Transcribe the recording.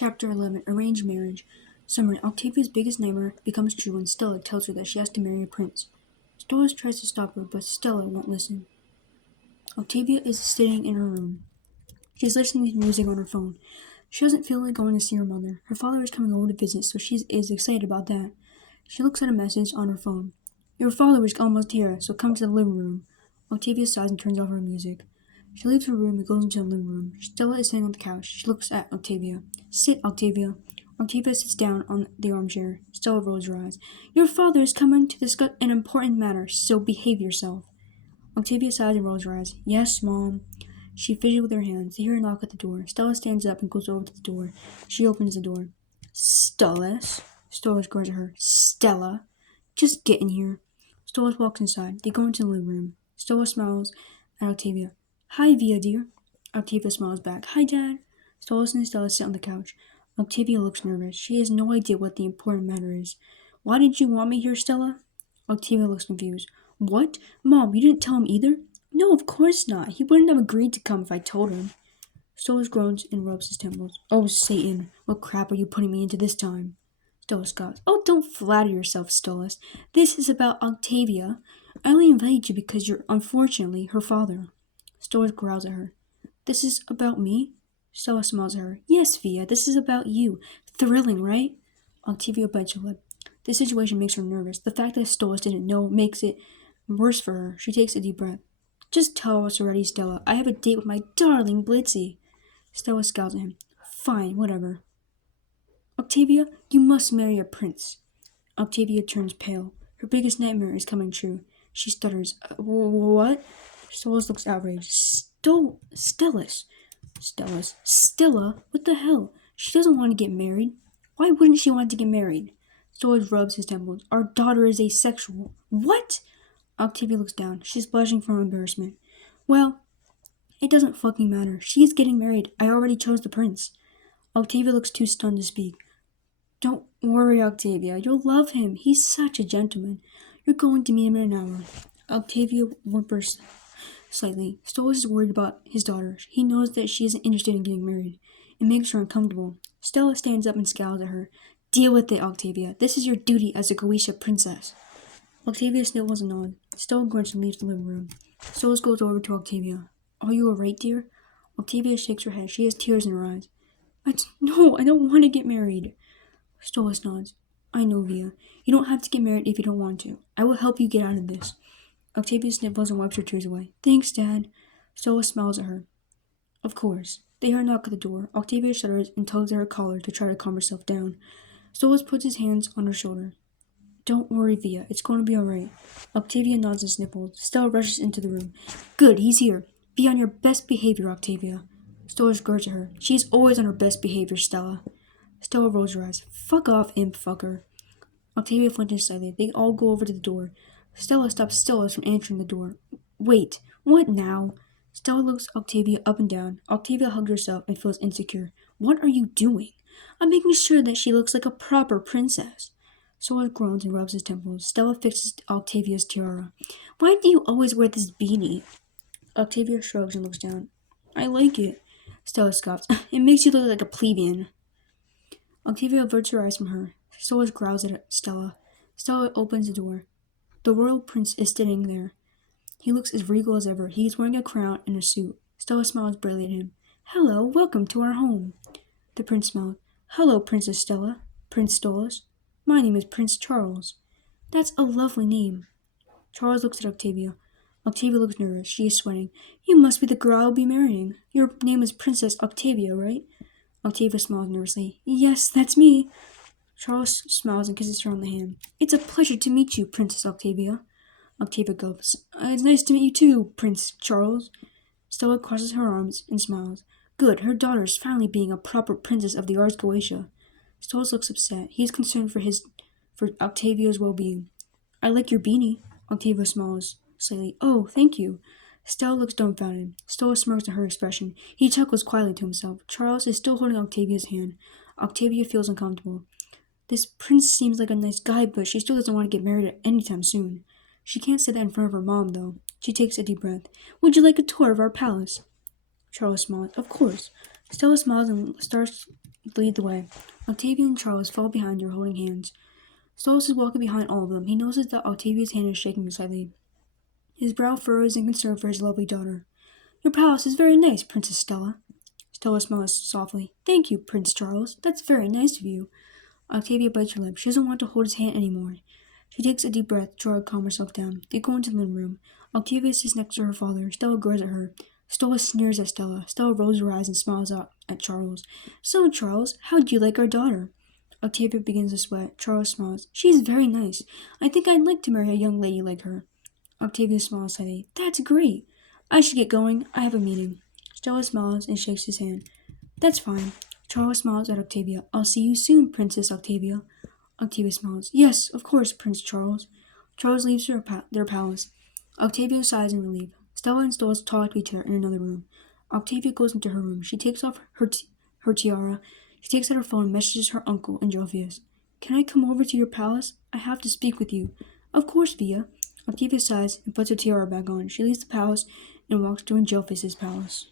Chapter 11 Arranged Marriage. Summary. Octavia's biggest nightmare becomes true when Stella tells her that she has to marry a prince. Stolas tries to stop her, but Stella won't listen. Octavia is sitting in her room. She's listening to music on her phone. She doesn't feel like going to see her mother. Her father is coming over to visit, so she is excited about that. She looks at a message on her phone. Your father is almost here, so come to the living room. Octavia sighs and turns off her music. She leaves her room and goes into the living room. Stella is sitting on the couch. She looks at Octavia. Sit, Octavia. Octavia sits down on the armchair. Stella rolls her eyes. Your father is coming to discuss an important matter, so behave yourself. Octavia sighs and rolls her eyes. Yes, Mom. She fidgets with her hands. They hear a knock at the door. Stella stands up and goes over to the door. She opens the door. Stella glares at her. Stella, just get in here. Stella walks inside. They go into the living room. Stella smiles at Octavia. Hi, Via, dear. Octavia smiles back. Hi, Dad. Stolas and Stella sit on the couch. Octavia looks nervous. She has no idea what the important matter is. Why did you want me here, Stella? Octavia looks confused. What? Mom, you didn't tell him either? No, of course not. He wouldn't have agreed to come if I told him. Stolas groans and rubs his temples. Oh, Satan, what crap are you putting me into this time? Stolas scoffs. Oh, don't flatter yourself, Stolas. This is about Octavia. I only invited you because you're unfortunately her father. Stolas growls at her. This is about me? Stella smiles at her. Yes, Via, this is about you. Thrilling, right? Octavia bites her lip. This situation makes her nervous. The fact that Stolas didn't know makes it worse for her. She takes a deep breath. Just tell us already, Stella. I have a date with my darling Blitzy. Stella scowls at him. Fine, whatever. Octavia, you must marry a prince. Octavia turns pale. Her biggest nightmare is coming true. She stutters. What? Stolas looks outraged. Stella? What the hell? She doesn't want to get married. Why wouldn't she want to get married? Stolas rubs his temples. Our daughter is asexual. What? Octavia looks down. She's blushing from embarrassment. Well, it doesn't fucking matter. She is getting married. I already chose the prince. Octavia looks too stunned to speak. Don't worry, Octavia. You'll love him. He's such a gentleman. You're going to meet him in an hour. Octavia whimpers slightly. Stolas is worried about his daughter. He knows that she isn't interested in getting married. It makes her uncomfortable. Stella stands up and scowls at her. Deal with it, Octavia. This is your duty as a Goetia princess. Octavia sniffles and nods. Stella grunts and leaves the living room. Stolas goes over to Octavia. Are you alright, dear? Octavia shakes her head. She has tears in her eyes. No, I don't want to get married. Stolas nods. I know, Via. You don't have to get married if you don't want to. I will help you get out of this. Octavia sniffles and wipes her tears away. Thanks, Dad. Stolas smiles at her. Of course. They hear a knock at the door. Octavia shudders and tugs at her collar to try to calm herself down. Stolas puts his hands on her shoulder. Don't worry, Via. It's going to be alright. Octavia nods and sniffles. Stella rushes into the room. Good, he's here. Be on your best behavior, Octavia. Stolas glares at her. She's always on her best behavior, Stella. Stella rolls her eyes. Fuck off, imp fucker. Octavia flinches slightly. They all go over to the door. Stella stops Stolas from answering the door. Wait, what now? Stella looks Octavia up and down. Octavia hugs herself and feels insecure. What are you doing? I'm making sure that she looks like a proper princess. Stella groans and rubs his temples. Stella fixes Octavia's tiara. Why do you always wear this beanie? Octavia shrugs and looks down. I like it. Stella scoffs. It makes you look like a plebeian. Octavia averts her eyes from her. Stella growls at Stella. Stella opens the door. The royal prince is sitting there. He looks as regal as ever. He is wearing a crown and a suit. Stella smiles brightly at him. Hello, welcome to our home. The prince smiled. Hello, Princess Stella. Prince Stolas. My name is Prince Charles. That's a lovely name. Charles looks at Octavia. Octavia looks nervous. She is sweating. You must be the girl I'll be marrying. Your name is Princess Octavia, right? Octavia smiles nervously. Yes, that's me. Charles smiles and kisses her on the hand. It's a pleasure to meet you, Princess Octavia. Octavia gulps. It's nice to meet you too, Prince Charles. Stella crosses her arms and smiles. Good, her daughter is finally being a proper princess of the Ars Goetia. Stolas looks upset. He is concerned for Octavia's well-being. I like your beanie. Octavia smiles slightly. Oh, thank you. Stella looks dumbfounded. Stolas smirks at her expression. He chuckles quietly to himself. Charles is still holding Octavia's hand. Octavia feels uncomfortable. This prince seems like a nice guy, but she still doesn't want to get married anytime soon. She can't say that in front of her mom, though. She takes a deep breath. Would you like a tour of our palace? Charles smiles. Of course. Stella smiles and starts lead the way. Octavia and Charles fall behind her, holding hands. Stolas is walking behind all of them. He notices that Octavia's hand is shaking slightly. His brow furrows in concern for his lovely daughter. Your palace is very nice, Princess Stella. Stella smiles softly. Thank you, Prince Charles. That's very nice of you. Octavia bites her lip. She doesn't want to hold his hand anymore. She takes a deep breath to try to calm herself down. They go into the living room. Octavia sits next to her father. Stella glares at her. Stella sneers at Stella. Stella rolls her eyes and smiles out at Charles. So, Charles, how do you like our daughter? Octavia begins to sweat. Charles smiles. She's very nice. I think I'd like to marry a young lady like her. Octavia smiles slightly. That's great. I should get going. I have a meeting. Stella smiles and shakes his hand. That's fine. Charles smiles at Octavia. I'll see you soon, Princess Octavia. Octavia smiles. Yes, of course, Prince Charles. Charles leaves their palace. Octavia sighs in relief. Stella and Stolas talk to each other in another room. Octavia goes into her room. She takes off her tiara. She takes out her phone and messages her uncle, Enjolfius. Can I come over to your palace? I have to speak with you. Of course, Via. Octavia sighs and puts her tiara back on. She leaves the palace and walks to Enjolfius' palace.